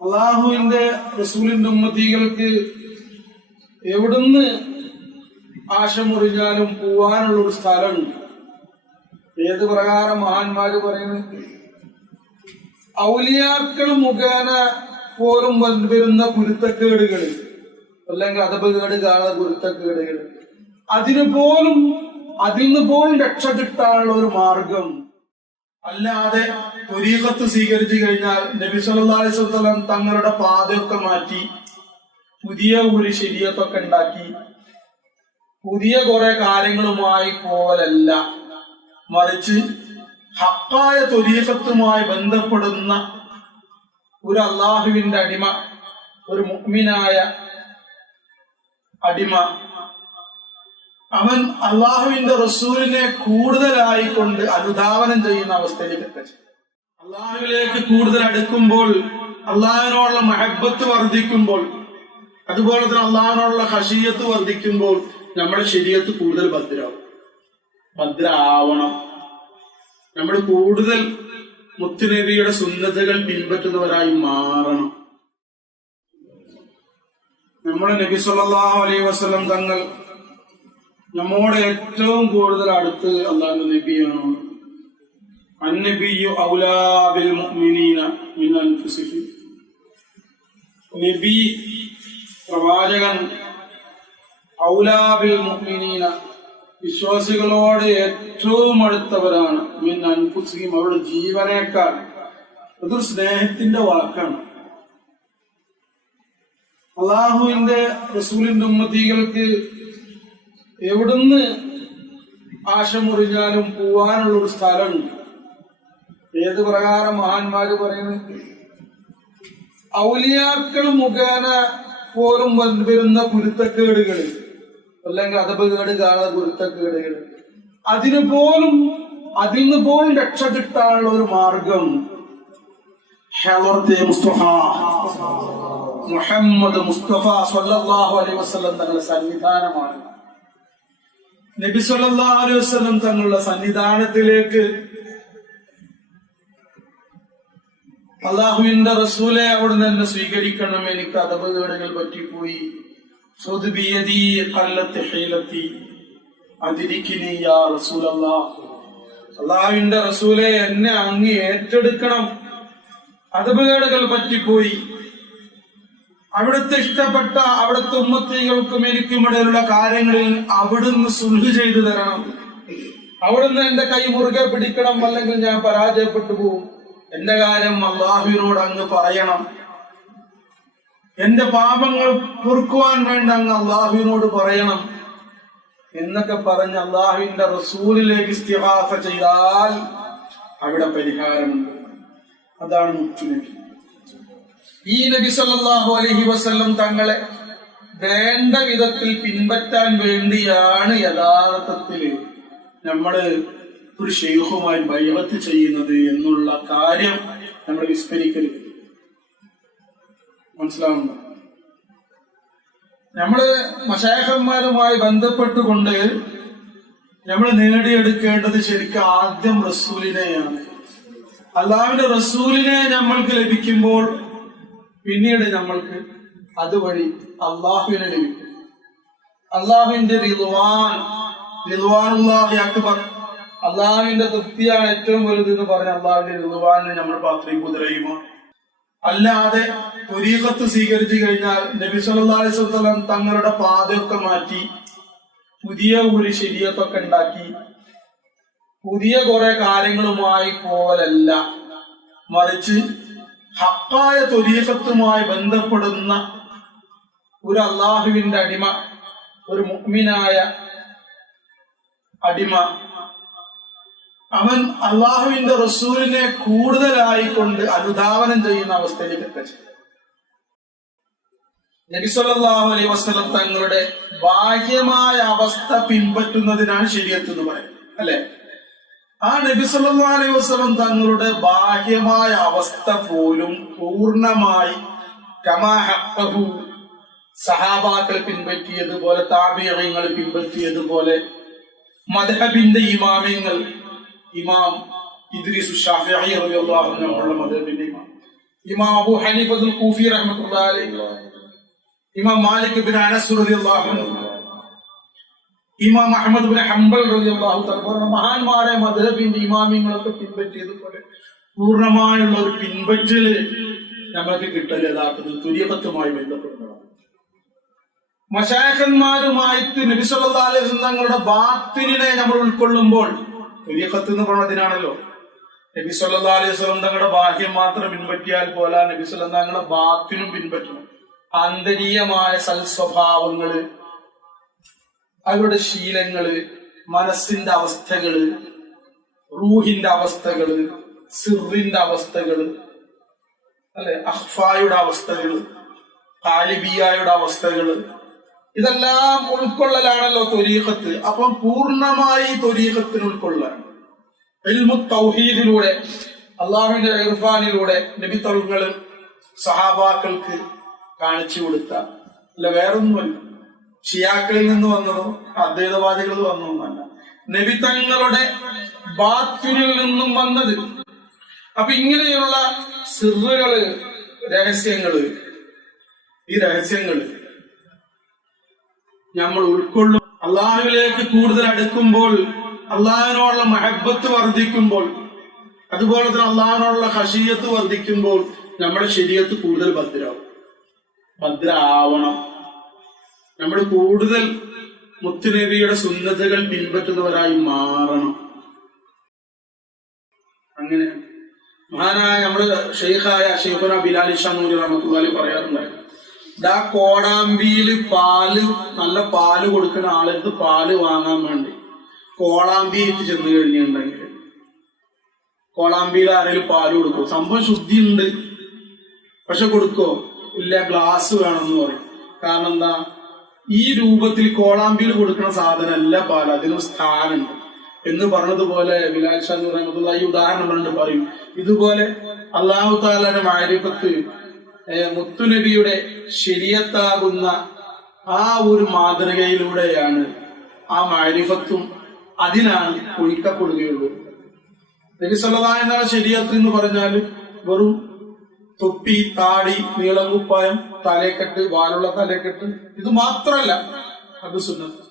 അള്ളാഹുവിന്റെ റസൂലിന്റെ ഉമ്മത്തികൾക്ക് എവിടുന്ന് ആശ മുറിഞ്ഞാലും പോവാനുള്ള ഒരു സ്ഥലമുണ്ട്. ഏത് പ്രകാരം മഹാന്മാര് പറയുന്നു? ഔലിയാക്കൾ മുഖേന പോലും വരുന്ന കുരുത്തക്കേടുകൾ അല്ലെങ്കിൽ അതപകേട് കാണുന്ന കുരുത്തക്കേടുകൾ അതിനു പോലും അതിൽ നിന്ന് പോലും രക്ഷ കിട്ടാനുള്ള ഒരു മാർഗം അല്ലാതെ ത്വരീഖത്ത് സ്വീകരിച്ചു കഴിഞ്ഞാൽ നബി സല്ലല്ലാഹു അലൈഹി തങ്ങളുടെ പാതയൊക്കെ മാറ്റി പുതിയ ഒരു ശരീരത്തൊക്കെ ഉണ്ടാക്കി. പുതിയ കുറെ കാര്യങ്ങളുമായി പോലല്ല മറിച്ച് ഹക്കായ തൊരീഫത്തുമായി ബന്ധപ്പെടുന്ന ഒരു അള്ളാഹുവിന്റെ അടിമ ഒരു മുഅ്മിനായ അടിമ. അവൻ അള്ളാഹുവിന്റെ റസൂലിനെ കൂടുതലായിക്കൊണ്ട് അനുധാവനം ചെയ്യുന്ന അവസ്ഥയിലേക്ക് എത്തിച്ചു. അള്ളാഹുവിലേക്ക് കൂടുതൽ അടുക്കുമ്പോൾ അള്ളാഹിനോടുള്ള മഹബത്ത് വർദ്ധിക്കുമ്പോൾ അതുപോലെ തന്നെ അള്ളാഹിനോടുള്ള ഹഷീയത്ത് വർദ്ധിക്കുമ്പോൾ നമ്മുടെ ശരീരത്ത് കൂടുതൽ ഭദ്രാവും. ഭദ്ര ആവണം നമ്മൾ കൂടുതൽ മുത്തുനബിയുടെ സുന്നതകൾ പിൻപറ്റുന്നവരായി മാറണം. നമ്മുടെ നബി സല്ലല്ലാഹു അലൈഹി വസല്ലം തങ്ങൾ നമ്മോട് ഏറ്റവും കൂടുതൽ അടുത്ത് അള്ളാഹു നബിയാണ്. അന്നബിയു ഔലാബിൽ മുഅ്മിനീന മിൻ അൻഫുസിഹിം പ്രവാചകൻ ഔലാബിൽ മുഅ്മിനീന വിശ്വാസികളോട് ഏറ്റവും അടുത്തവരാണ്. മിൻ അൻഫുസിഹിം അവരുടെ ജീവനേക്കാൾ. അതൊരു സ്നേഹത്തിന്റെ വാക്കാണ് അള്ളാഹുവിന്റെ റസൂലിന്റെ ഉമ്മത്തികൾക്ക് എവിടുന്ന് ആശമുറിഞ്ഞാലും പോവാനുള്ള ഒരു സ്ഥലമുണ്ട്. ഏത് പ്രകാരം മഹാന്മാര് പറയുന്നു? ഔലിയാക്കൾ മുഖേന പോലും വരുന്ന കുരുത്തക്കേടുകൾ. അല്ലെങ്കിൽ അതപകേട് കാണുന്ന കുരുത്തക്കേടുകൾ. അതിനു പോലും അതിൽ നിന്ന് പോലും രക്ഷ കിട്ടാനുള്ള ഒരു മാർഗം മുസ്തഫ. മുഹമ്മദ് മുസ്തഫ സല്ലല്ലാഹു അലൈഹി വസല്ലം തങ്ങളുടെ സന്നിധാനമാണ്. നബി സല്ലല്ലാഹു അലൈഹി വസല്ലം തങ്ങളുടെ സന്നിധാനത്തിലേക്ക് അള്ളാഹുവിന്റെ റസൂലെ അവിടെ നിന്ന് സ്വീകരിക്കണം. എനിക്ക് അതപകേടുകൾ പറ്റിപ്പോയി. അള്ളാഹുവിന്റെ റസൂലെ എന്നെ അങ്ങ് ഏറ്റെടുക്കണം. അതപകേടുകൾ പറ്റിപ്പോയി. അവിടുത്തെ ഇഷ്ടപ്പെട്ട അവിടുത്തെ ഉമ്മത്തികൾക്കും എനിക്കും ഇടയിലുള്ള കാര്യങ്ങളിൽ അവിടുന്ന് സുൽഹ് ചെയ്തു തരണം. അവിടുന്ന് എന്റെ കൈ മുറുകെ പിടിക്കണം. അല്ലെങ്കിൽ ഞാൻ പരാജയപ്പെട്ടു പോകും. എന്റെ കാര്യം അള്ളാഹുവിനോട് അങ്ങ് പറയണം. എന്റെ പാപങ്ങൾ പൊറുക്കുവാൻ വേണ്ട അങ്ങ് അള്ളാഹുവിനോട് പറയണം. എന്നൊക്കെ പറഞ്ഞ് അള്ളാഹുവിന്റെ റസൂലിലേക്ക് ഇസ്തിഹാസ ചെയ്താൽ അവിടെ പരിഹാരമുണ്ട്. അതാണ് മുത്തുനബി ഈ നബി സല്ലാഹു അലഹി വസല്ലം തങ്ങളെ വേണ്ട വിധത്തിൽ പിൻപറ്റാൻ വേണ്ടിയാണ് യഥാർത്ഥത്തിൽ നമ്മൾ ഒരു ഷെയ്ഖുമായി ബൈവത്ത് ചെയ്യുന്നത് എന്നുള്ള കാര്യം നമ്മൾ വിസ്മരിക്കരുത്. മനസ്സിലാവുന്നു നമ്മൾ മശാഹന്മാരുമായി ബന്ധപ്പെട്ടുകൊണ്ട് നമ്മൾ നേടിയെടുക്കേണ്ടത് ശരിക്കും ആദ്യം റസൂലിനെയാണ്. അള്ളാവിന്റെ റസൂലിനെ നമ്മൾക്ക് ലഭിക്കുമ്പോൾ പിന്നീട് നമ്മൾക്ക് അതുവഴി അള്ളാഹുവിനെ ലഭിക്കും. അള്ളാഹുവിന്റെ റിദ്വാൻ റിദ്വാനുല്ലാഹി അക്ബർ അള്ളാഹുവിന്റെ തൃപ്തിയാണ് ഏറ്റവും വലുത് എന്ന് പറഞ്ഞ അള്ളാഹുവിന്റെ ഋതുവാനെ നമ്മൾ പാത്രീപുതരയുമോ അല്ലാതെ ത്വരീഖത്ത് സ്വീകരിച്ചു കഴിഞ്ഞാൽ നബി സല്ലല്ലാഹു അലൈഹി വസല്ലം തങ്ങളുടെ പാതയൊക്കെ മാറ്റി പുതിയ ഒരു ശരീരത്തൊക്കെ ഉണ്ടാക്കി. പുതിയ കുറെ കാര്യങ്ങളുമായി പോലല്ല. മറിച്ച് ഹക്കായ തൊലീഫത്തുമായി ബന്ധപ്പെടുന്ന ഒരു അള്ളാഹുവിന്റെ അടിമ ഒരു മുഅ്മിനായ അടിമ അവൻ അള്ളാഹുവിന്റെ റസൂലിനെ കൂടുതലായി കൊണ്ട് അനുധാവനം ചെയ്യുന്ന അവസ്ഥയിലേക്ക് എത്തിച്ചു. നബിസ്വല്ലാഹു അലൈ വസ്ലം തങ്ങളുടെ ബാഹ്യമായ അവസ്ഥ പിൻപറ്റുന്നതിനാണ് ശരിയത്ത് എന്ന് പറയുന്നത് അല്ലെ? ആ നബിസ്വല്ലാ അലൈ അലൈഹി വസല്ലം തങ്ങളുടെ ബാഹ്യമായ അവസ്ഥ പോലും പൂർണമായി കമാഹു സഹാബാക്കൾ പിൻപറ്റിയതുപോലെ താപീയങ്ങൾ പിൻപറ്റിയതുപോലെ മദ്ഹബിന്റെ ഇമാമിയങ്ങൾ ഇമാം ഇദ്രീസ് ഷാഫിഈ റളിയല്ലാഹു അൻഹു നമ്മുടെ മദ്ഹബിന്റെ ഇമാം. ഇമാം അബു ഹനീഫത്തുൽ കൂഫി റഹ്മത്തുള്ളാഹി അലൈഹി. ഇമാം മാലിക് ബിൻ അനസ് റളിയല്ലാഹു അൻഹു. ഇമാം അഹ്മദ് ബിൻ ഹംബൽ റളിയല്ലാഹു തആല മഹാന്മാരെ മദ്ഹബിന്റെ ഇമാമിങ്ങളൊക്കെ പിൻപറ്റിയതുപോലെ പൂർണമായുള്ള ഒരു പിൻപറ്റൽ നമുക്ക് കിട്ടൽ യഥാർത്ഥത്തിൽ തുര്യപത്തുമായി ബന്ധപ്പെടുന്നതാണ്. മശാഖന്മാരുമായിട്ട് നബി സല്ലല്ലാഹു അലൈഹി തങ്ങളുടെ ബാത്തിനെ നമ്മൾ ഉൾക്കൊള്ളുമ്പോൾ തുര്യകത്ത് എന്ന് പറഞ്ഞതിനാണല്ലോ നബി സല്ലാ അലൈഹി വസല്ലം തങ്ങളുടെ ബാഹ്യം മാത്രം പിൻപറ്റിയാൽ പോലെ നബി സ്വലം തങ്ങളുടെ ബാത്തിനും പിൻപറ്റണം ആന്തരീയമായ സൽസ്വഭാവങ്ങൾ അവരുടെ ശീലങ്ങൾ മനസ്സിന്റെ അവസ്ഥകൾ റൂഹിന്റെ അവസ്ഥകൾ സിറിന്റെ അവസ്ഥകൾ അല്ലെ അഹ്ഫായുടെ അവസ്ഥകൾ കാലിബിയായുടെ അവസ്ഥകൾ ഇതെല്ലാം ഉൾക്കൊള്ളലാണല്ലോ തൊരീഖത്ത് അപ്പം പൂർണമായി തൊരീഖത്തിന് ഉൾക്കൊള്ളാൻ. ഇൽമു തൗഹീദിലൂടെ അള്ളാഹുവിന്റെ ഇർഫാനിലൂടെ നബിത്തളുകൾ സഹാബാക്കൾക്ക് കാണിച്ചു കൊടുത്ത. അല്ല വേറൊന്നുമല്ല. ഷിയാക്കളിൽ നിന്ന് വന്നതോ അദ്വൈതവാദികളിൽ വന്നതൊന്നല്ല നബിത്തങ്ങളുടെ ബാത്തുനിൽ നിന്നും വന്നത്. അപ്പൊ ഇങ്ങനെയുള്ള സിറുകൾ രഹസ്യങ്ങൾ ഈ രഹസ്യങ്ങൾ നമ്മൾ ഉൾക്കൊള്ളും. അള്ളാഹുവിലേക്ക് കൂടുതൽ അടുക്കുമ്പോൾ അള്ളാഹിനോടുള്ള മഹബത്ത് വർദ്ധിക്കുമ്പോൾ അതുപോലെ തന്നെ അള്ളാഹിനോടുള്ള ഹഷീയത്ത് വർദ്ധിക്കുമ്പോൾ നമ്മുടെ ശരീരത്ത് കൂടുതൽ ഭദ്രാവും. ഭദ്ര ആവണം നമ്മൾ കൂടുതൽ മുത്തുനബിയുടെ സുന്നതകൾ പിൻപറ്റുന്നവരായി മാറണം. അങ്ങനെ മഹാനായ നമ്മൾ ഷെയ്ഖായ ഷെയ്ഖുന ബിലാലി ഷാനൂരി റഹമത്തുള്ളി പറയാറുണ്ടായിരുന്നു. ദാ കോടാമ്പിയിൽ പാൽ നല്ല പാൽ കൊടുക്കുന്ന ആളെടുത്ത് പാൽ വാങ്ങാൻ വേണ്ടി. കോളാമ്പിയിട്ട് ചെന്ന് കഴിഞ്ഞിട്ടുണ്ടെങ്കിൽ. കോളാമ്പിയിൽ ആരെങ്കിലും പാൽ കൊടുക്കും? സംഭവം ശുദ്ധിയുണ്ട്. പക്ഷെ കൊടുക്കോ? ഇല്ല ഗ്ലാസ് വേണമെന്ന് പറയും. കാരണം എന്താ? ഈ രൂപത്തിൽ കോളാമ്പിയിൽ കൊടുക്കുന്ന സാധനം അല്ല പാൽ അതിനും സ്ഥാനമുണ്ട്. എന്ന് പറഞ്ഞതുപോലെ ബിലാൽ ഷാ പറയുന്നത് ഈ ഉദാഹരണം കണ്ട് പറയും. ഇതുപോലെ അള്ളാഹു താലാന്റെ മാരിഫത്ത് മുത്തുനബിയുടെ ശരിയത്താകുന്ന ആ ഒരു മാതൃകയിലൂടെയാണ് ആ മാരിഫത്തും അതിനാണ് ഒഴിക്കപ്പെടുകയുള്ളൂ. നബി വസല്ലം ശരിയത്ത് എന്ന് പറഞ്ഞാൽ വെറും തൊപ്പി താടി നീളകുപ്പായം തലേക്കെട്ട് വാലുള്ള തലേക്കെട്ട് ഇത് മാത്രമല്ല അത് സുന്നത്ത്.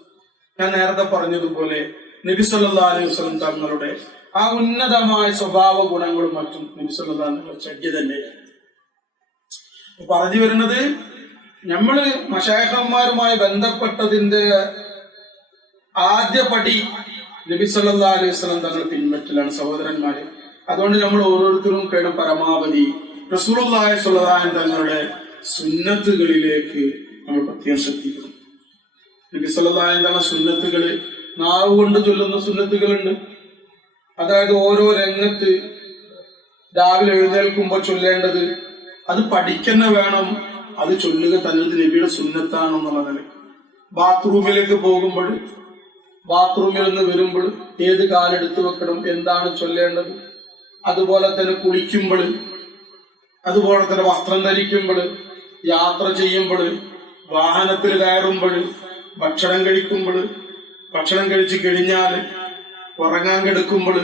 ഞാൻ നേരത്തെ പറഞ്ഞതുപോലെ നബി സല്ലല്ലാഹു അലൈഹി വസല്ലം തങ്ങളുടെ ആ ഉന്നതമായ സ്വഭാവ ഗുണങ്ങളും മറ്റും നബി വസല്ലം ചര്യ തന്നെയാണ്. പറഞ്ഞു വരുന്നത് നമ്മൾ മഷേഹന്മാരുമായി ബന്ധപ്പെട്ടതിന്റെ ആദ്യ പടി നബി സല്ലല്ലാഹു അലൈഹി വസല്ലം തങ്ങൾ പിൻപറ്റലാണ് സഹോദരന്മാര്. അതുകൊണ്ട് നമ്മൾ ഓരോരുത്തരും കേടും പരമാവധി റസൂലുള്ളാഹി സ്വല്ലല്ലാഹു തങ്ങളുടെ സുന്നത്തുകളിലേക്ക് നമ്മൾ പ്രത്യേകം ശ്രദ്ധിക്കണം നബി സല്ലല്ലാഹി തങ്ങളുടെ സുന്നത്തുകൾ നാവ് കൊണ്ട് ചൊല്ലുന്ന സുന്നത്തുകളുണ്ട്. അതായത് ഓരോ രംഗത്ത് രാവിലെ എഴുന്നേൽക്കുമ്പോൾ ചൊല്ലേണ്ടത് അത് പഠിക്കുന്ന വേണം. അത് ചൊല്ലുക തന്നെ നബിയുടെ സുന്നത്താണെന്നുള്ള നിലയ്ക്ക് ബാത്റൂമിലേക്ക് പോകുമ്പോൾ ബാത്റൂമിൽ നിന്ന് വരുമ്പോൾ ഏത് കാലെടുത്ത് വെക്കണം എന്താണ് ചൊല്ലേണ്ടത്? അതുപോലെ തന്നെ കുളിക്കുമ്പോൾ അതുപോലെ തന്നെ വസ്ത്രം ധരിക്കുമ്പോൾ യാത്ര ചെയ്യുമ്പോൾ വാഹനത്തിൽ കയറുമ്പോൾ ഭക്ഷണം കഴിക്കുമ്പോൾ ഭക്ഷണം കഴിച്ച് കഴിഞ്ഞാൽ ഉറങ്ങാൻ കിടക്കുമ്പോൾ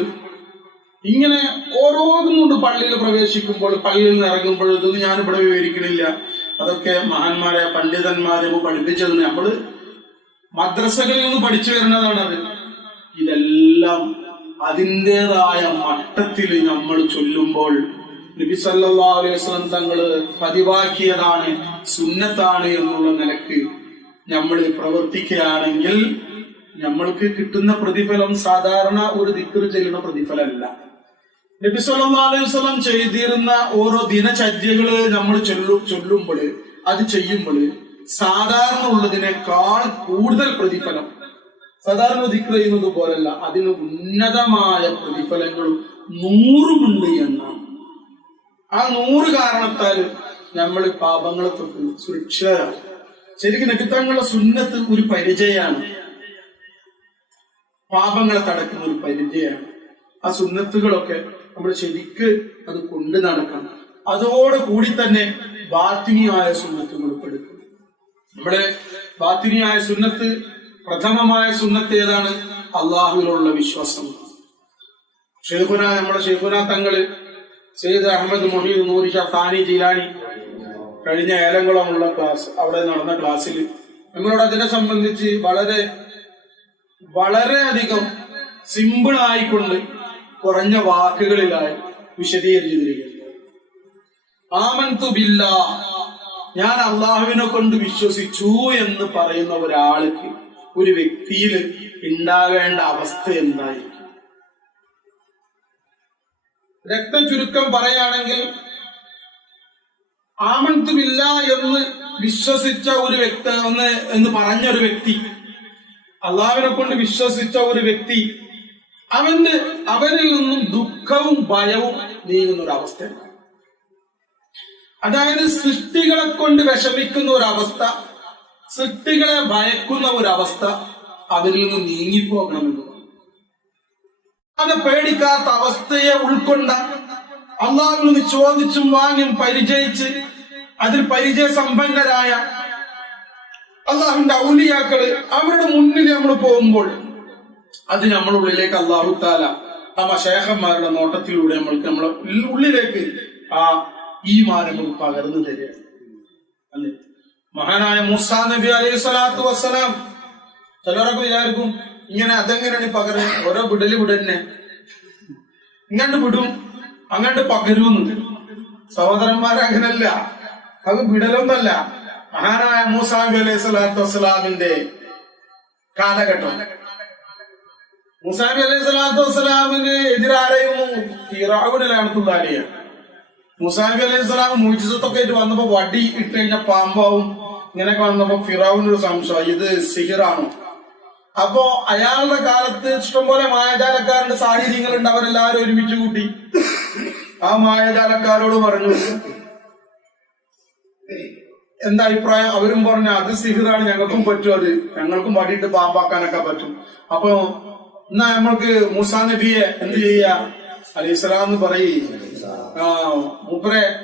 ഇങ്ങനെ ഓരോന്നും ഓരോന്നുകൊണ്ട് പള്ളിയിൽ പ്രവേശിക്കുമ്പോൾ പള്ളിയിൽ നിന്ന് ഇറങ്ങുമ്പോൾ ഇതൊന്നും ഞാനിവിടെ വിവരിക്കണില്ല. അതൊക്കെ മഹാന്മാരെ പണ്ഡിതന്മാരെ പഠിപ്പിച്ചത് നമ്മൾ മദ്രസകളിൽ നിന്ന് പഠിച്ചു വരുന്നതാണത്. ഇതെല്ലാം അതിന്റെതായ മട്ടത്തിൽ നമ്മൾ ചൊല്ലുമ്പോൾ നബി സല്ലല്ലാഹു അലൈഹി പതിവാക്കിയതാണ് സുന്നത്താണ് എന്നുള്ള നിലയ്ക്ക് നമ്മൾ പ്രവർത്തിക്കുകയാണെങ്കിൽ നമ്മൾക്ക് കിട്ടുന്ന പ്രതിഫലം സാധാരണ ഒരു ദിക്കറ് ചെയ്യുന്ന പ്രതിഫലമല്ല. നബി അലൈഹി ചെയ്തിരുന്ന ഓരോ ദിനചര്യകൾ നമ്മൾ ചൊല്ലു ചൊല്ലുമ്പോൾ അത് ചെയ്യുമ്പോൾ സാധാരണ ഉള്ളതിനേക്കാൾ കൂടുതൽ പ്രതിഫലം. സാധാരണ ചെയ്യുന്നത് പോലല്ല അതിന് ഉന്നതമായ പ്രതിഫലങ്ങളും നൂറുമുണ്ട് എന്നാണ്. ആ നൂറ് കാരണത്താൽ നമ്മൾ പാപങ്ങളെ തൊട്ട് സുരക്ഷിതരാണ്. ശരിക്കും നബിത്തങ്ങളുടെ സുന്നത്ത് ഒരു പരിചയമാണ്. പാപങ്ങളെ തടക്കുന്ന ഒരു പരിചയമാണ്. ആ സുന്നത്തുകളൊക്കെ നമ്മൾ ശരിക്ക് അത് കൊണ്ട് നടക്കണം. അതോടുകൂടി തന്നെ ബാത്തിനിയായ സുന്നത്ത് ഉൾപ്പെടുത്തും നമ്മുടെ ബാത്തിനിയായ സുന്നത്ത് പ്രഥമമായ സുന്നത്ത് ഏതാണ്? അള്ളാഹുവിലുള്ള വിശ്വാസം. ഷെയ്ഖുന നമ്മുടെ ഷെയ്ഖുന തങ്ങൾ സെയ്ദ് അഹമ്മദ് മൊഹീദ് നൂരി ഷാനി ജീലാനി കഴിഞ്ഞ ഏലംകുളമുള്ള ക്ലാസ് അവിടെ നടന്ന ക്ലാസ്സിൽ നമ്മളോട് അതിനെ സംബന്ധിച്ച് വളരെ വളരെ അധികം സിമ്പിൾ ആയിക്കൊണ്ട് കുറഞ്ഞ വാക്കുകളിലായി വിശദീകരിച്ചിരിക്കുന്നത് ഞാൻ അള്ളാഹുവിനെ കൊണ്ട് വിശ്വസിച്ചു എന്ന് പറയുന്ന ഒരാൾക്ക് ഒരു വ്യക്തിയിൽ ഉണ്ടാകേണ്ട അവസ്ഥ എന്തായിരിക്കും? രക്തം ചുരുക്കം പറയുകയാണെങ്കിൽ ആമന്തുമില്ല എന്ന് വിശ്വസിച്ച ഒരു വ്യക്തി എന്ന് പറഞ്ഞ ഒരു വ്യക്തി അള്ളാഹുവിനെ കൊണ്ട് വിശ്വസിച്ച ഒരു വ്യക്തി അവന്റെ അവരിൽ നിന്നും ദുഃഖവും ഭയവും നീങ്ങുന്ന ഒരു അവസ്ഥയുണ്ട് അതായത് സൃഷ്ടികളെ കൊണ്ട് വിഷമിക്കുന്ന ഒരവസ്ഥ സൃഷ്ടികളെ ഭയക്കുന്ന ഒരവസ്ഥ അവരിൽ നിന്ന് നീങ്ങിപ്പോകണമെന്ന് അത് പേടിക്കാത്ത അവസ്ഥയെ ഉൾക്കൊണ്ട അള്ളാഹുവിൽ നിന്ന് ചോദിച്ചും വാങ്ങിയും പരിചയിച്ച് അതിൽ പരിചയ സമ്പന്നരായ അള്ളാഹുവിന്റെ ഔലിയാക്കൾ അവരുടെ മുന്നിൽ നമ്മൾ പോകുമ്പോൾ അത് നമ്മുടെ ഉള്ളിലേക്ക് അള്ളാഹു താല ആ മശേഖന്മാരുടെ നോട്ടത്തിലൂടെ നമ്മൾക്ക് നമ്മളെ ഉള്ളിലേക്ക് ആ ഈ മാനം പകർന്നു തരികയാണ്. അല്ലേ? മഹാനായ മൂസ നബി അലൈഹി സ്വലാത്തു വസ്സലാം ചിലരൊക്കെ വിചാരിക്കും ഇങ്ങനെ അതെങ്ങനെയാണ് പകരം ഓരോ വിടൽ വിടന്നെ. ഇങ്ങോട്ട് വിടും അങ്ങോട്ട് പകരുമെന്ന്. സഹോദരന്മാരെ അങ്ങനല്ല. അത് വിടലൊന്നല്ല. മഹാനായ മൂസാ നബി അലൈഹി സ്വലാത്തു വസ്സലാമിന്റെ കാലഘട്ടം. മൂസാ നബി അലൈഹി സ്വലാത്തു വസ്സലാമിന് എതിരാരെയും ഫിറാവുനിലാണ് തുള്ളാലിയാണ് മുസാബി അലൈഹി സ്വലാം മൂജിസത്തൊക്കെ ആയിട്ട് വന്നപ്പോ വടി ഇട്ട് കഴിഞ്ഞ പാമ്പാവും ഇങ്ങനെയൊക്കെ വന്നപ്പോ ഫിറാവിനൊരു സംശയം ഇത് സിഹിറാണോ. അപ്പോ അയാളുടെ കാലത്ത് ഇഷ്ടംപോലെ മായാജാലക്കാരുടെ സാഹചര്യങ്ങളുണ്ട് അവരെല്ലാവരും ഒരുമിച്ച് കൂട്ടി. ആ മായാജാലക്കാരോട് പറഞ്ഞു എന്താ അഭിപ്രായം? അവരും പറഞ്ഞു അത് സിഹിറാണ് ഞങ്ങൾക്കും പറ്റും അത്. ഞങ്ങൾക്കും വടിയിട്ട് പാമ്പാക്കാനൊക്കെ പറ്റും. അപ്പൊ എന്നാ നമ്മൾക്ക് മൂസാ നബിയെ എന്ത് ചെയ്യ എന്ന് പറയേ. ആ മൂപ്പരെ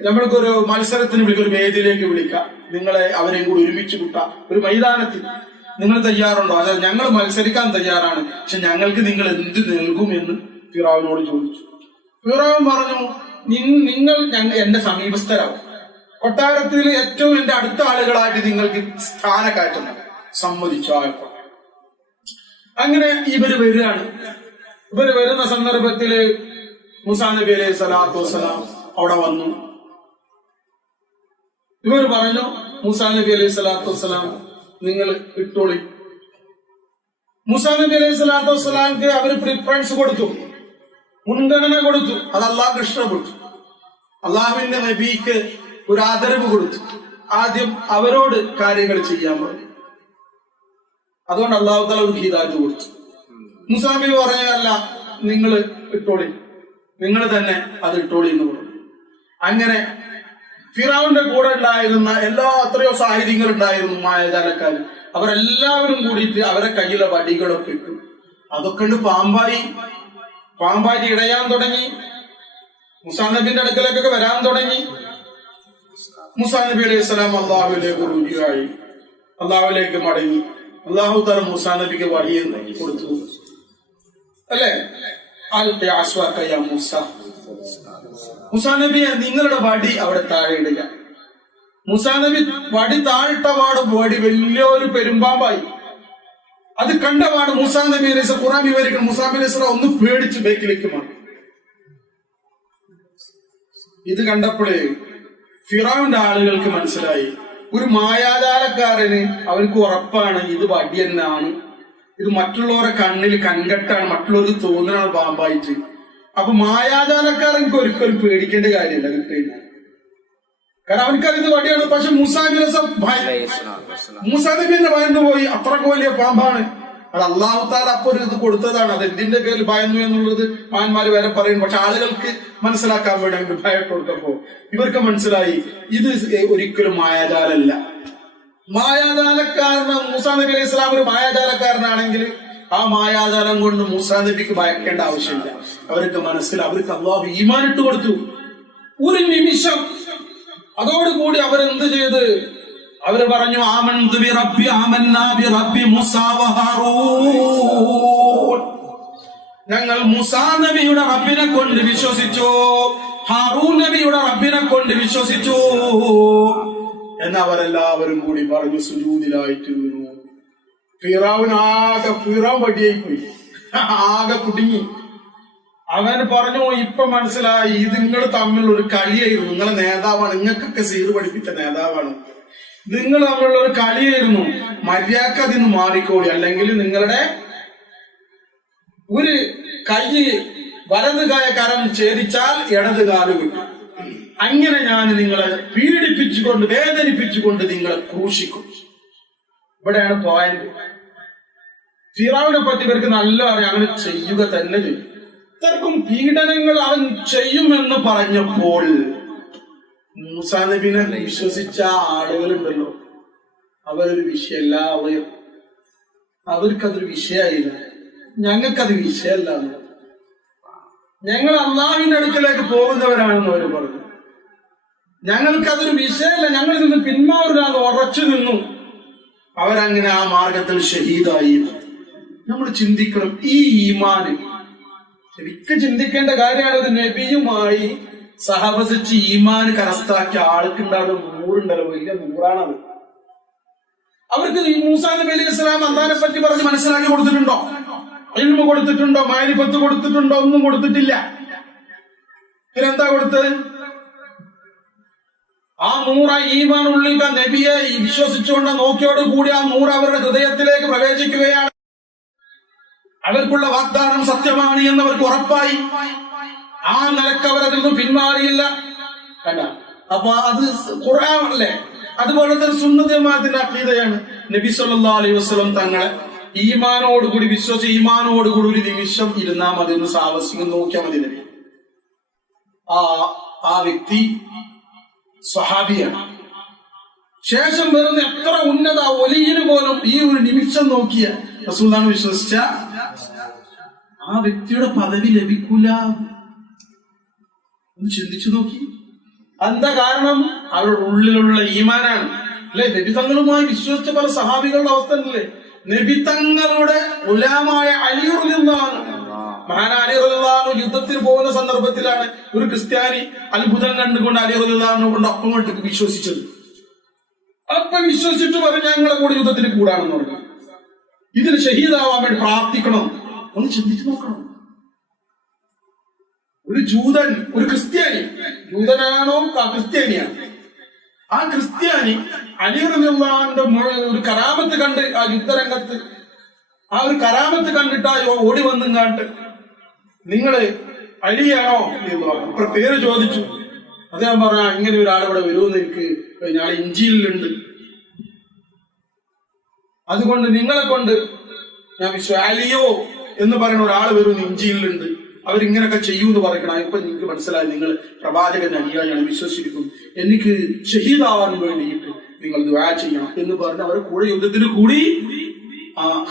നമ്മൾക്കൊരു മത്സരത്തിന് വിളിക്കുക ഒരു വേദിയിലേക്ക് വിളിക്കാം. നിങ്ങളെ അവരെയും കൂടി ഒരുമിച്ച് കൂട്ടാം. ഒരു മൈതാനത്തിൽ നിങ്ങൾ തയ്യാറുണ്ടോ? അതായത് ഞങ്ങൾ മത്സരിക്കാൻ തയ്യാറാണ്. പക്ഷെ ഞങ്ങൾക്ക് നിങ്ങൾ എന്ത് നൽകും എന്ന് ഫിറാവിനോട് ചോദിച്ചു. ഫിറാവൻ പറഞ്ഞു "നിൻ- നിങ്ങൾ എന്റെ സമീപസ്ഥരാവും. കൊട്ടാരത്തിൽ ഏറ്റവും എന്റെ അടുത്ത ആളുകളായിട്ട് നിങ്ങൾക്ക് സ്ഥാനക്കയറ്റം സമ്മതിച്ചു അങ്ങനെ ഇവർ വരികയാണ്. ഇവർ വരുന്ന സന്ദർഭത്തിൽ മുസാ നബി അലൈഹി സ്വലാത്തു വസ്സലാം അവിടെ വന്നു. ഇവർ പറഞ്ഞു മുസാ നബി അലൈഹി സ്വലാത്തു വസ്സലാം നിങ്ങൾ ഇട്ടോളി. മുസാ നബി അലൈഹി സ്വലാത്തു വസ്സലാമിക്ക് അവർ പ്രിഫറൻസ് കൊടുത്തു. മുൻഗണന കൊടുത്തു. അത് അള്ളാഹ് ഇഷ്ടപ്പെട്ടു അള്ളാഹുവിന്റെ നബിക്ക് ഒരു ആദരവ് കൊടുത്തു. ആദ്യം അവരോട് കാര്യങ്ങൾ ചെയ്യാൻ പറഞ്ഞു. അതുകൊണ്ട് അള്ളാഹു തല ഒരു ഹിതാജ് കൊടുത്തു. മുസാബി പറയല്ല നിങ്ങൾ ഇട്ടോളി. നിങ്ങൾ തന്നെ അത് ഇട്ടോളി എന്ന് പറഞ്ഞു. അങ്ങനെ ഫിറാവിന്റെ കൂടെ ഉണ്ടായിരുന്ന എല്ലാ അത്രയോ സാഹിത്യങ്ങൾ ഉണ്ടായിരുന്നു മായജാലക്കാർ അവരെല്ലാവരും കൂടിയിട്ട് അവരെ കയ്യിലെ വടികളൊക്കെ ഇട്ടു. അതൊക്കെ ഉണ്ട് പാമ്പായി. ഇടയാൻ തുടങ്ങി. മുസാ നബിന്റെ അടുക്കലേക്കൊക്കെ വരാൻ തുടങ്ങി. മുസാ നബി അലൈഹി സ്വലാം അള്ളാഹുലേക്ക് രുചിയായി അള്ളാഹുലേക്ക് മടങ്ങി. അള്ളാഹു താല മൂസാ നബിക്ക് വഴിയെ കൊടുത്തു. അല്ലേ? അൽഖി ആശ്വാക്കയ മൂസ. മുസാ നബിയെ നിങ്ങളുടെ വടി അവിടെ താഴെ ഇടില്ല. നബി വടി താഴിട്ട പാട് വടി വലിയൊരു പെരുമ്പാമ്പായി. അത് കണ്ട പാട് മുസാ നബി അലൈഹി ഖുറാൻ വിവരിക്കണം മുസാ നബി അലൈഹി ഒന്ന് പേടിച്ച് ബേക്കിലേക്ക് മാറി ഇത് കണ്ടപ്പോഴേ ഫിറാവിന്റെ ആളുകൾക്ക് മനസ്സിലായി. ഒരു മായാജാലക്കാരന് അവർക്ക് ഉറപ്പാണ് ഇത് വടിയെന്നാണ് ഇത് മറ്റുള്ളവരുടെ കണ്ണിൽ കൺകെട്ടാണ് മറ്റുള്ളവർക്ക് തോന്നലാണ് പാമ്പായിട്ട്. അപ്പൊ മായാജാലക്കാരൻക്ക് ഒരിക്കലും പേടിക്കേണ്ട കാര്യമില്ല കിട്ടിയില്ല കാരണം അവനക്കറിയത് വടിയാണ്. പക്ഷെ മൂസാ നബി മൂസാ നബി ഭയന്നു പോയി അത്രയ്ക്ക് വലിയ പാമ്പാണ്. അത് അള്ളാഹു താല അപ്പൊ ഒരു ഇത് കൊടുത്തതാണ്. അത് എന്തിന്റെ പേരിൽ ഭയന്നു എന്നുള്ളത് മാന്മാര് വരെ പറയും. പക്ഷെ ആളുകൾക്ക് മനസ്സിലാക്കാൻ വേണ്ടി അവർക്ക് ഭയപ്പെട്ട് കൊടുത്തപ്പോ ഇവർക്ക് മനസ്സിലായി ഇത് ഒരിക്കലും മായാജാലല്ല. മായാജാലക്കാരന് മൂസാ നബി അലൈഹി ഇസ്ലാം ഒരു മായാജാലക്കാരനാണെങ്കിൽ ആ മായാജാലം കൊണ്ട് മൂസാ നബിക്ക് ഭയക്കേണ്ട ആവശ്യമില്ല. അവർക്ക് മനസ്സിലായി. അവർക്ക് അള്ളാഹു ഈമാനിട്ട് കൊടുത്തു. ഒരു നിമിഷം. അതോടുകൂടി അവരെന്ത് ചെയ്ത്? അവർ പറഞ്ഞു ബി ബി റബ്ബി മൂസാ ഞങ്ങൾ മുസാ നബിയുടെ റബ്ബിനെ കൊണ്ട് വിശ്വസിച്ചു ഹാറൂൻ നബിയുടെ റബ്ബിനെ കൊണ്ട് വിശ്വസിച്ചു എന്നവരെല്ലാവരും കൂടി പറഞ്ഞു സുജൂതിലായിട്ട് വീണു ഫിറാവിനാകെ ഫിറാവ് വടിയായി പോയി ആകെ കുടുങ്ങി. അവൻ പറഞ്ഞു ഇപ്പൊ മനസ്സിലായി ഇത് നിങ്ങൾ തമ്മിലുള്ള ഒരു കളിയായിരുന്നു. നിങ്ങളെ നേതാവാണ്. നിങ്ങൾക്കൊക്കെ സീറ് പഠിപ്പിച്ച നേതാവാണ്. നിങ്ങൾ തമ്മിലുള്ള ഒരു കളിയായിരുന്നു. മര്യാദയ്ക്ക് അതിന് മാറിക്കോടി അല്ലെങ്കിൽ നിങ്ങളുടെ ഒരു കൈ വലത് കരം ഛേദിച്ചാൽ ഇടത് കാൽ വിട്ടു. അങ്ങനെ ഞാൻ നിങ്ങളെ പീഡിപ്പിച്ചുകൊണ്ട് വേദനിപ്പിച്ചുകൊണ്ട് നിങ്ങളെ ക്രൂശിക്കും. ഇവിടെയാണ് പോയിന്റ് ഫിറാവിനെ പറ്റി ഇവർക്ക് നല്ല അറിയാം. അങ്ങനെ ചെയ്യുക തന്നെ ചെയ്യും. ഇത്തർക്കും പീഡനങ്ങൾ അവൻ ചെയ്യുമെന്ന് പറഞ്ഞപ്പോൾ മൂസാ നബിനെ വിശ്വസിച്ച ആളുകളുണ്ടല്ലോ. അവരൊരു വിഷയമല്ല അവർ അവർക്കതൊരു വിഷയമായില്ല ഞങ്ങൾക്കത് വിഷയമല്ല. ഞങ്ങൾ അള്ളാഹുവിന്റെ അടുക്കലേക്ക് പോകുന്നവരാണെന്ന് അവർ പറഞ്ഞു. ഞങ്ങൾക്കതൊരു വിഷയമല്ല. ഞങ്ങൾ നിന്ന് പിന്മാറില്ലാതെ ഉറച്ചു നിന്നു. അവരങ്ങനെ ആ മാർഗത്തിൽ ഷഹീദായി. നമ്മൾ ചിന്തിക്കണം ഈ ഈമാന്. ശരിക്കും ചിന്തിക്കേണ്ട കാര്യമാണ് ഒരു നബിയുമായി സഹവസിച്ച് ഈമാൻ കരസ്ഥാക്കിയ ആൾക്കുണ്ടാകുന്ന നൂറുണ്ടല്ലോ വലിയ നൂറാണത്. അവർക്ക് മൂസാ നബി അലൈഹി ഇസ്ലാം അള്ളാനെ പറ്റി പറഞ്ഞ് മനസ്സിലാക്കി കൊടുത്തിട്ടുണ്ടോ? ഇൽമ കൊടുത്തിട്ടുണ്ടോ? മാരിപ്പത്ത് കൊടുത്തിട്ടുണ്ടോ? ഒന്നും കൊടുത്തിട്ടില്ല. പിന്നെന്താ കൊടുത്തത്? ആ നൂറ ഈമാൻ ഉള്ളിൽ നബിയെ വിശ്വസിച്ചുകൊണ്ട് നോക്കിയോട് കൂടി ആ നൂറ് അവരുടെ ഹൃദയത്തിലേക്ക് പ്രവേശിക്കുകയാണ്. അവർക്കുള്ള വാഗ്ദാനം സത്യമാണ് എന്നവർക്ക് ഉറപ്പായി. ആ നിലയ്ക്ക് അവർ അതിൽ പിന്മാറിയില്ല. കണ്ട? അപ്പൊ അത് ഖുർആൻ അല്ലേ അതുപോലെ തന്നെ സുന്നതമാത്തിന്റെ അഖീദയാണ് നബി സല്ലാ അലൈഹി വസ്ലം തങ്ങളെ. ഈമാനോടുകൂടി വിശ്വസിച്ച് ഈമാനോടുകൂടി ഒരു നിമിഷം ഇരുന്നാ മതി എന്ന് സാഹസികം നോക്കിയാൽ മതി നബി. ആ ആ വ്യക്തി സ്വഹാബിയാണ്. ശേഷം വരുന്ന എത്ര ഉന്നത ഒലിയിന് പോലും ഈ ഒരു നിമിഷം നോക്കിയ റസൂലാണ് വിശ്വസിച്ച ആ വ്യക്തിയുടെ പദവി ലഭിക്കൂല. ഒന്ന് ചിന്തിച്ചു നോക്കി. എന്താ കാരണം അവരുടെ ഉള്ളിലുള്ള ഈമാനാണ്. അല്ലെ? നബിതങ്ങളുമായി വിശ്വസിച്ച പല സഹാബികളുടെ അവസ്ഥ ഉണ്ടല്ലേ? നബിതങ്ങളുടെ ഉലാമായ അലിയുറിലാണ് മഹാന അലി യുദ്ധത്തിന് പോകുന്ന സന്ദർഭത്തിലാണ് ഒരു ക്രിസ്ത്യാനി അത്ഭുതം കണ്ടുകൊണ്ട് അലി അപ്പം കൊണ്ട് വിശ്വസിച്ചത്. അപ്പൊ വിശ്വസിച്ചിട്ട് പറഞ്ഞു ഞങ്ങളെ കൂടെ യുദ്ധത്തിന് കൂടാണെന്ന് പറഞ്ഞു. ഇതിന് ഷഹീദാവാൻ വേണ്ടി പ്രാർത്ഥിക്കണം. ഒന്ന് ചിന്തിച്ചു നോക്കണം. ഒരു ജൂതൻ ഒരു ക്രിസ്ത്യാനി. ജൂതനാണോ? ക്രിസ്ത്യാനിയാണ്. ആ ക്രിസ്ത്യാനി അലിറിന്റെ ഒരു കരാമത്ത് കണ്ട് ആ യുദ്ധരംഗത്ത്. ആ ഒരു കരാമത്ത് കണ്ടിട്ട് ആ ഓടി വന്നും കാട്ട് നിങ്ങൾ അലിയാണോ? അപ്പൊ പേര് ചോദിച്ചു. അദ്ദേഹം പറഞ്ഞ ഇങ്ങനെ ഒരാൾ ഇവിടെ വരുമെന്ന് എനിക്ക് ഞാൻ ഇഞ്ചിയിലുണ്ട്. അതുകൊണ്ട് നിങ്ങളെ കൊണ്ട് ഞാൻ വിശ്വ അലിയോ എന്ന് പറയുന്ന ഒരാൾ വരുമെന്ന് ഇഞ്ചിയിലുണ്ട്. അവരിങ്ങനൊക്കെ ചെയ്യൂന്ന് പറയണം ഇപ്പൊ നിങ്ങൾക്ക് മനസ്സിലായി നിങ്ങൾ പ്രവാചകന്റെ അനുയായിയാണ് വിശ്വസിച്ചിരിക്കും എനിക്ക് ഷഹീദാവാൻ വേണ്ടിയിട്ട് നിങ്ങൾ ദ്വാ ചെയ്യണം എന്ന് പറഞ്ഞ് അവർ കൂടെ യുദ്ധത്തിന് കൂടി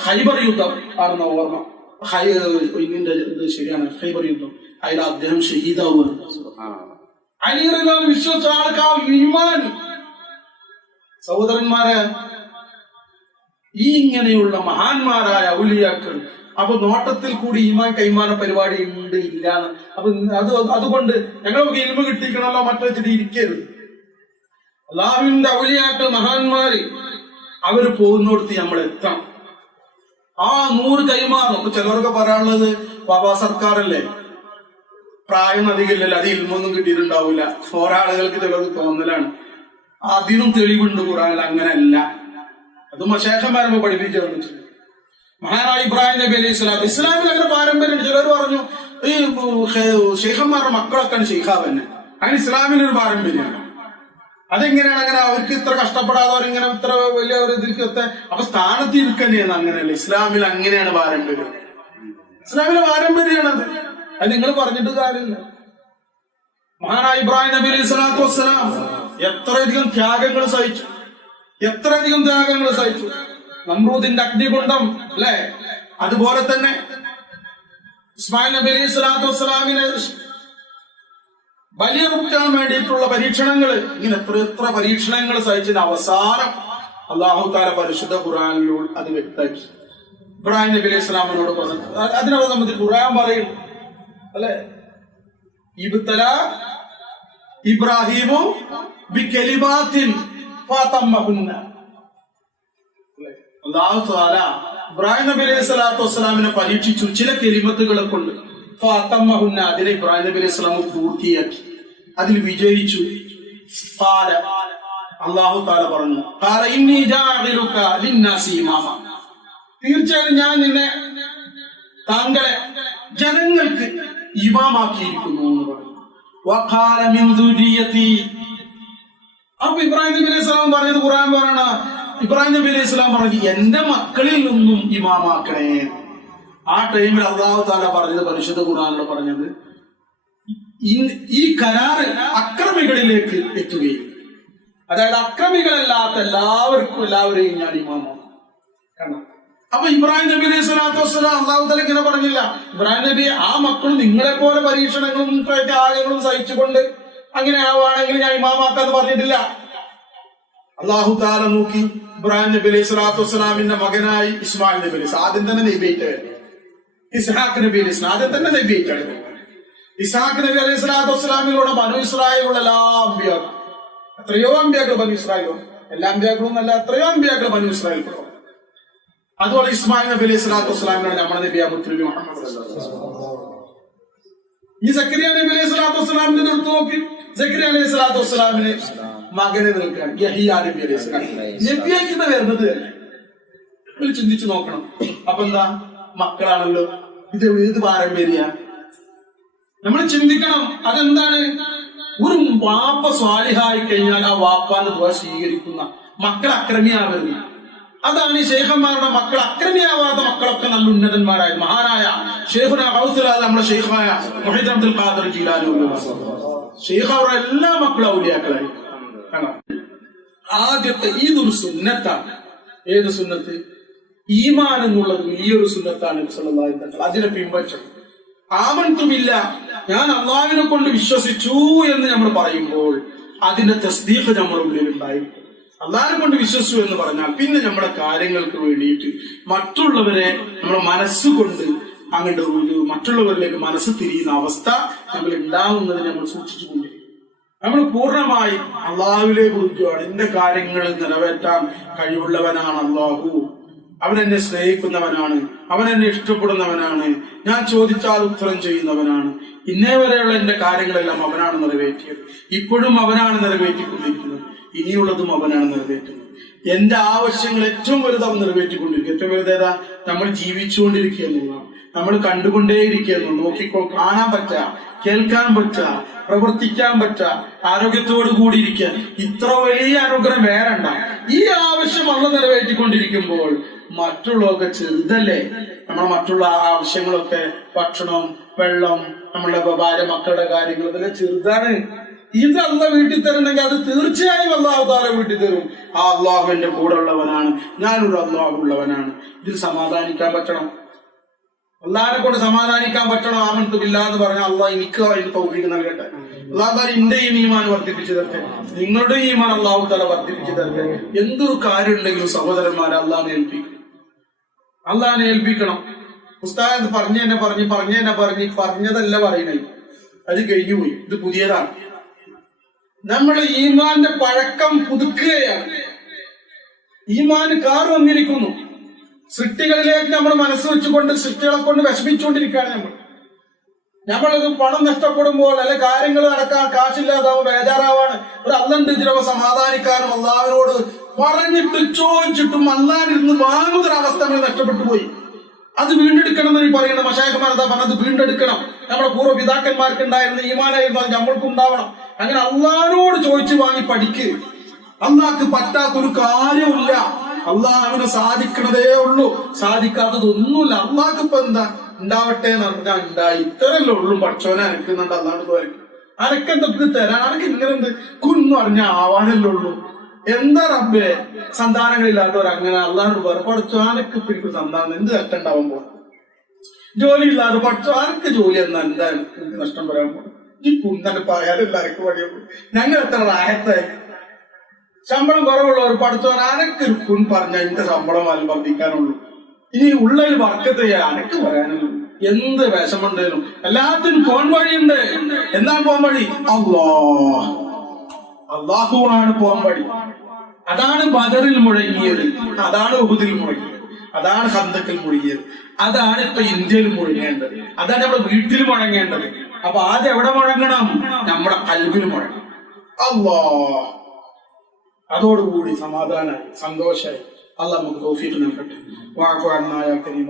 ഹൈബർ യുദ്ധം ആണെന്ന ഓർമ്മ. ഇതിന്റെ ഇത് ശരിയാണ് ഹൈബർ യുദ്ധം. അതിൽ അദ്ദേഹം ഷഹീദാവുകയാണ്. അലിറെല്ലാം വിശ്വസിച്ച ആൾക്കാർ സഹോദരന്മാരെ ഈ ഇങ്ങനെയുള്ള മഹാന്മാരായ ഔലിയാക്കൾ അപ്പൊ നോട്ടത്തിൽ കൂടി ഈമാൻ കൈമാറ പരിപാടി ഉണ്ട് ഇല്ല അപ്പൊ അത് അതുകൊണ്ട് ഞങ്ങൾക്ക് ഇൽമ കിട്ടിക്കണല്ലോ മറ്റൊരു ഇരിക്കരുത്. അള്ളാഹുവിന്റെ ഔലിയാക്കൾ മഹാന്മാര് അവർ പോകുന്നിടത്ത് നമ്മൾ എത്തണം. ആ നൂറ് കൈമാറും. ഇപ്പൊ ചിലവർക്ക് പറയാനുള്ളത് ബാബാ സർക്കാരല്ലേ? പ്രായം അധികമില്ലല്ലോ അത് ഇൽമൊന്നും കിട്ടിയിട്ടുണ്ടാവില്ല ഒരാളുകൾക്ക് ചിലർക്ക് തോന്നലാണ്. അതിനും തെളിവുണ്ട് ഖുറാനിൽ അങ്ങനെയല്ല. അത് മശേഖന്മാരമ്മ പഠിപ്പിച്ചു തന്നിട്ടുണ്ട് മഹാനായ ഇബ്രാഹിം നബി അലൈഹി സ്വലാം ഇസ്ലാമിൽ അങ്ങനെ പാരമ്പര്യം ചിലർ പറഞ്ഞു ഈ ഷെയ്ഖന്മാരുടെ മക്കളൊക്കെ ഷെയ്ഖാവ് തന്നെ അങ്ങനെ ഇസ്ലാമിന് ഒരു പാരമ്പര്യമാണ്. അതെങ്ങനെയാണ് അങ്ങനെ അവർക്ക് ഇത്ര കഷ്ടപ്പെടാതെ അവരിങ്ങനെ ഇത്ര വലിയ ഒരു ഇതിലേക്ക് എത്ത അപ്പൊ സ്ഥാനത്ത് ഇരിക്കന്നെയാണ് അങ്ങനെയല്ല. ഇസ്ലാമിൽ അങ്ങനെയാണ് പാരമ്പര്യം. ഇസ്ലാമിലെ പാരമ്പര്യമാണത് അത് നിങ്ങൾ പറഞ്ഞിട്ട് കാര്യമില്ല. മഹാനായ ഇബ്രാഹിം നബി അലൈഹി സ്വലാത്തു വസ്സലാം എത്രയധികം ത്യാഗങ്ങൾ സഹിച്ചു. എത്രയധികം ത്യാഗങ്ങൾ സഹിച്ചു. നമ്രൂദിന്റെ അഗ്നികുണ്ടം അല്ലെ? അതുപോലെ തന്നെ ഇസ്മായിൽ നബി അലൈഹി സ്വലാത്തു വസ്സലാമിനെ ബലിയറുക്കാൻ വേണ്ടിയിട്ടുള്ള പരീക്ഷണങ്ങൾ ഇങ്ങനെ എത്ര എത്ര പരീക്ഷണങ്ങൾ സഹിച്ചതിന് അവസാനം അള്ളാഹു താല പരിശുദ്ധ ഖുറാനിലൂടെ അത് വ്യക്തമാക്കി. ഇബ്രാഹിം നബി അലൈഹി സ്വലാമിനോട് പറഞ്ഞു അ- അതിനവരെ സംബന്ധിച്ച് ഖുർആൻ പറയും അല്ലെ? ഇബ്തല ഇബ്രാഹിമു ബികലിമാത്തിൻ ഫാതമ്മഹുന്ന. അല്ലാഹു ഇബ്രാഹിം നബി അലൈഹി സ്വലാത്തു വസ്സലാമിനെ പരീക്ഷിച്ചു ചില കെരിമത്തുകളെ കൊണ്ട്. ഫാത്തമ്മഹുന്ന അതിനെ ഇബ്രാഹിം നബി അലൈഹി സ്വലാം പൂർത്തിയാക്കി. അതിൽ വിജയിച്ചു. പാല അല്ലാഹു തആല പറഞ്ഞു ഖാല ഇന്നി തീർച്ചയായും ഞാൻ നിന്നെ താങ്കളെ ജനങ്ങൾക്ക് ഇമാമാക്കിയിരിക്കുന്നു എന്ന് പറഞ്ഞു. മിൻ അപ്പൊ ഇബ്രാഹിം നബി അലൈഹി സ്വലാം പറഞ്ഞത് ഖുർആൻ പറയണ ഇബ്രാഹിം നബി അലൈഹി സ്വലാം പറഞ്ഞു എന്റെ മക്കളിൽ നിന്നും ഇമാമാക്കണേ. ആ ടൈമിൽ അള്ളാഹു താല പറഞ്ഞത് പരിശുദ്ധ ഖുർആനിൽ പറഞ്ഞത് ഈ- കരാറ് അക്രമികളിലേക്ക് എത്തുകയും അതായത് അക്രമികളല്ലാത്ത എല്ലാവർക്കും എല്ലാവരെയും ഞാൻ ഇമാമാക്കും? അപ്പൊ ഇബ്രാഹിം നബി അലൈഹി സ്വലാത്തു വസ്സലാം അള്ളാഹു തല ഇങ്ങനെ പറഞ്ഞില്ല. ഇബ്രാഹിം നബി ആ മക്കൾ നിങ്ങളെ പോലെ പരീക്ഷണങ്ങളും ത്യാഗങ്ങളും സഹിച്ചുകൊണ്ട് അങ്ങനെ ആവാണെങ്കിൽ ഞാൻ ഇമാമാക്കാന്ന് പറഞ്ഞിട്ടില്ല. അള്ളാഹു താല നോക്കി ഇബ്രാഹിം നബി അലൈഹി സ്വലാത്തു വസ്സലാമിന്റെ മകനായി ഇസ്മായിൽ നബി അലൈഹി ആദ്യം തന്നെ നെബിയേറ്റ് ഇസ്ഹാഖ് നബി അലൈഹി ആദ്യം തന്നെ നെബിയേറ്റ് ഇസ്ഹാഖ് നബി അലൈഹി സ്വലാത്തു വസ്സലാമിലൂടെ ബനു ഇസ്രായേലുള്ള എല്ലാ അമ്പിയാക്കും എത്രയോ അമ്പിയാക്കൾ ബനു ഇസ്രായേലും എല്ലാ അമ്പിയാക്കളും അല്ല എത്രയോ അമ്പിയാക്കൾ ബനു ഇസ്രായേൽ പെടും അതുപോലെ ഇസ്മായിൽ നബി അലൈഹി സ്വലാത്തു വസ്സലാമിനാണ് നമ്മുടെ നബി മുത്തുനബി മുഹമ്മദ് ഈ സക്കരിയ നബി അലൈഹി സ്വലാത്തു വസ്സലാമിന്റെ നോക്കി. സക്കരിയ അലൈഹി സ്വലാത്തു വസ്സലാമിന് മകനെ നിൽക്കാൻ. യഹിയ നബി അലൈഹി സ്വലാം. നബിയാക്കിട്ട് വരുന്നത് തന്നെ നിങ്ങൾ ചിന്തിച്ചു നോക്കണം. അപ്പൊ എന്താ? മക്കളാണല്ലോ. ഇത് ഏത് പാരമ്പര്യ. നമ്മൾ ചിന്തിക്കണം അതെന്താണ്? ഒരു വാപ്പ സ്വാലിഹായി കഴിഞ്ഞാൽ ആ വാപ്പാന്റെ ദുവ സ്വീകരിക്കുന്ന മക്കൾ അക്രമിയാവരുത്. അതാണ് ഈ ശേഖന്മാരുടെ മക്കൾ അക്രമിയാവാത്ത മക്കളൊക്കെ നല്ല ഉന്നതന്മാരായ മഹാനായ ഷെയ്ഖുന ഹൗസുലാദ് നമ്മുടെ ഷെയ്ഖായ മൊഹീദ് അബ്ദുൽ ഖാദർ ജീലാനി ഷെയ്ഖ് അവരുടെ എല്ലാ മക്കളും ഔലിയാക്കളായി. ആദ്യത്തെ ഇതൊരു സുന്നത്താണ്. ഏത് സുന്നത്ത്? ഈമാൻ എന്നുള്ളത് വലിയൊരു സുന്നത്താണ് സല്ലല്ലാഹു അലൈഹി. അതിനെ പിൻപറ്റണം ആമൻതുമില്ല ഞാൻ അള്ളാഹിനെ കൊണ്ട് വിശ്വസിച്ചു എന്ന് നമ്മൾ പറയുമ്പോൾ അതിന്റെ തസ്ദീഖ് നമ്മുടെ ഉള്ളിൽ ഉണ്ടായിരിക്കും അള്ളാഹിനെ കൊണ്ട് വിശ്വസിച്ചു എന്ന് പറഞ്ഞാൽ പിന്നെ നമ്മുടെ കാര്യങ്ങൾക്ക് വേണ്ടിയിട്ട് മറ്റുള്ളവരെ നമ്മുടെ മനസ്സുകൊണ്ട് അങ്ങോട്ട് ഒരു മറ്റുള്ളവരിലേക്ക് മനസ്സ് തിരിയുന്ന അവസ്ഥ നമ്മൾ ഉണ്ടാവുന്നതിന് നമ്മൾ സൂക്ഷിച്ചുകൊണ്ടിരിക്കും നമ്മൾ പൂർണമായി അള്ളാഹുവിലേക്ക് കുറിക്കുവാണ് എന്റെ കാര്യങ്ങൾ നിറവേറ്റാൻ കഴിവുള്ളവനാണ് അള്ളാഹു. അവൻ എന്നെ സ്നേഹിക്കുന്നവനാണ്. അവൻ എന്നെ ഇഷ്ടപ്പെടുന്നവനാണ്. ഞാൻ ചോദിച്ചാൽ ഉത്തരം ചെയ്യുന്നവനാണ്. ഇന്നേ വരെയുള്ള എന്റെ കാര്യങ്ങളെല്ലാം അവനാണ് നിറവേറ്റിയത്. ഇപ്പോഴും അവനാണ് നിറവേറ്റിക്കൊണ്ടിരിക്കുന്നത്. ഇനിയുള്ളതും അവനാണ് നിറവേറ്റുന്നത്. എന്റെ ആവശ്യങ്ങൾ ഏറ്റവും വലുത് അവൻ നിറവേറ്റിക്കൊണ്ടിരിക്കും ഏറ്റവും വലുതേതാ നമ്മൾ ജീവിച്ചുകൊണ്ടിരിക്കുക എന്നുള്ളതാണ്. നമ്മൾ കണ്ടുകൊണ്ടേയിരിക്കുക എന്നുള്ളത് നോക്കിക്കോ കാണാൻ പറ്റുക കേൾക്കാൻ പറ്റുക പ്രവർത്തിക്കാൻ പറ്റുക ആരോഗ്യത്തോട് കൂടിയിരിക്കുക ഇത്ര വലിയ അനുഗ്രഹം വേറണ്ട. ഈ ആവശ്യം അള്ള നിറവേറ്റിക്കൊണ്ടിരിക്കുമ്പോൾ മറ്റുള്ളതൊക്കെ ചെറുതല്ലേ? നമ്മൾ മറ്റുള്ള ആവശ്യങ്ങളൊക്കെ ഭക്ഷണം വെള്ളം നമ്മളുടെ ഭാര്യ മക്കളുടെ കാര്യങ്ങൾ ഇതൊക്കെ ചെറുതാണ്. ഇത് അല്ല വീട്ടിൽ തരണമെങ്കിൽ അത് തീർച്ചയായും അള്ളാഹു താല വീട്ടിൽ തരും. ആ അള്ളാഹു എന്റെ കൂടെ ഉള്ളവനാണ് ഞാനൊരു അള്ളാഹു ഉള്ളവനാണ് ഇതിൽ സമാധാനിക്കാൻ പറ്റണം. അള്ളാഹിനെ കൊണ്ട് സമാധാനിക്കാൻ പറ്റണം? ആമന്തുമില്ല എന്ന് പറഞ്ഞ അള്ളാഹ് എനിക്ക് അതിന് തൗഫീക്ക് നൽകട്ടെ. അള്ളാഹു എന്റെ ഈ ഈമാൻ വർദ്ധിപ്പിച്ചു തരട്ടെ. നിങ്ങളുടെ ഈമാൻ അള്ളാഹു താല വർദ്ധിപ്പിച്ചു തരട്ടെ. എന്തൊരു കാര്യം ഉണ്ടെങ്കിലും സഹോദരന്മാരെ അള്ളാഹിനെ ഏൽപ്പിക്കും. അള്ളാഹിനെ ഏൽപ്പിക്കണം. പുസ്തകം പറഞ്ഞു തന്നെ പറഞ്ഞ് പറഞ്ഞു തന്നെ പറഞ്ഞ് പറഞ്ഞതല്ല പറയണേ അത് കഴിഞ്ഞു പോയി. ഇത് പുതിയതാണ്. നമ്മൾ ഈമാന്റെ പഴക്കം പുതുക്കുകയാണ്. ഈമാൻ കാറ് വന്നിരിക്കുന്നു. സൃഷ്ടികളിലേക്ക് നമ്മൾ മനസ്സ് വെച്ചുകൊണ്ട് സൃഷ്ടികളെ കൊണ്ട് വിഷമിച്ചുകൊണ്ടിരിക്കുകയാണ് നമ്മൾ. നമ്മളത് പണം നഷ്ടപ്പെടുമ്പോൾ അല്ലെ കാര്യങ്ങൾ നടക്കാൻ കാശില്ലാതാവും ബേജാറാവാണ്. ഒരു അല്ലണ്ട് ചിലവ് സമാധാനിക്കാനും അള്ളാവിനോട് പറഞ്ഞിട്ട് ചോദിച്ചിട്ടും അല്ലാതിരുന്ന് വാങ്ങുന്നൊരവസ്ഥ നമ്മൾ നഷ്ടപ്പെട്ടു പോയി. അത് വീണ്ടെടുക്കണം എന്ന് പറയുന്ന മഷായക്കുമാർ എന്താ പറഞ്ഞത്? വീണ്ടെടുക്കണം. നമ്മുടെ പൂർവ പിതാക്കന്മാർക്ക് ഉണ്ടായിരുന്ന ഈമാനായിരുന്നു അത് നമ്മൾക്കും ഉണ്ടാവണം. അങ്ങനെ അള്ളാഹിനോട് ചോദിച്ചു വാങ്ങി പഠിക്ക്. അന്നാക്ക് പറ്റാത്തൊരു കാര്യമില്ല അള്ളാഹുവിന് സാധിക്കണതേ ഉള്ളൂ. സാധിക്കാത്തതൊന്നുമില്ല. അള്ളാഹ്ക്ക് ഇപ്പൊ എന്താ? ഉണ്ടാവട്ടെ എന്ന് പറഞ്ഞാൽ ഉണ്ടായി. ഇത്രയല്ലേ ഉള്ളൂ. പഠിച്ചോനെ അനക്കുന്നുണ്ട്. അല്ലാണ്ട് പോയിരിക്കും അനക്കെന്തൊക്കെ തരാൻ? അനക്ക് ഇങ്ങനെ എന്ത്? കുന്നു അറിഞ്ഞ ആവാനല്ലേ ഉള്ളൂ. എന്താ റബ്ബേ? സന്താനങ്ങളില്ലാത്തവർ അങ്ങനെ അള്ളാഹ് വേറെ പഠിച്ചോ? അനക്ക് പിടിക്കും സന്താനം എന്ത് തെറ്റുണ്ടാവാൻ പോകും ജോലി ഇല്ലാതെ പഠിച്ചോ? ആർക്ക് ജോലി എന്നാ എന്താ? നഷ്ടം വരാൻ പോകും ഈ കുന്തന്റെ പറയാതെ എല്ലാവർക്കും പണിയുള്ളൂ ഞങ്ങൾ എത്ര റായത്തായി ശമ്പളം കുറവുള്ളവർ പഠിച്ചവർ ആരൊക്കെ കുൻ പറഞ്ഞ എന്റെ ശമ്പളം വർദ്ധിക്കാനുള്ളൂ ഇനി ഉള്ള വർക്കത്ത് വർക്കത്തെ എനിക്ക് പറയാനും എന്ത് വിഷമുണ്ടേലും എല്ലാത്തിനും പോൺ വഴിയുണ്ട്. എന്താ പോൻ വഴി? അള്ളാ അള്ളാഹുവാണ് പോൻ വഴി. അതാണ് ബദറിൽ മുഴങ്ങിയത്. അതാണ് ഉബുദിൽ മുഴങ്ങിയത്. അതാണ് ഹന്തക്കിൽ മുഴങ്ങിയത്. അതാണ് ഇപ്പൊ ഇന്ത്യയിൽ മുഴങ്ങേണ്ടത്. അതാണ് നമ്മുടെ വീട്ടിൽ മുഴങ്ങേണ്ടത്. അപ്പൊ ആദ്യം എവിടെ മുഴങ്ങണം? നമ്മുടെ കൽബിൽ മുഴങ്ങണം. അള്ളാ അതോടുകൂടി സമാധാനമായി സന്തോഷമായി അള്ളാഹ് നമുക്ക് തോഫീക്ക് നൽകട്ടെ. വാക്കുവാനായ കരീം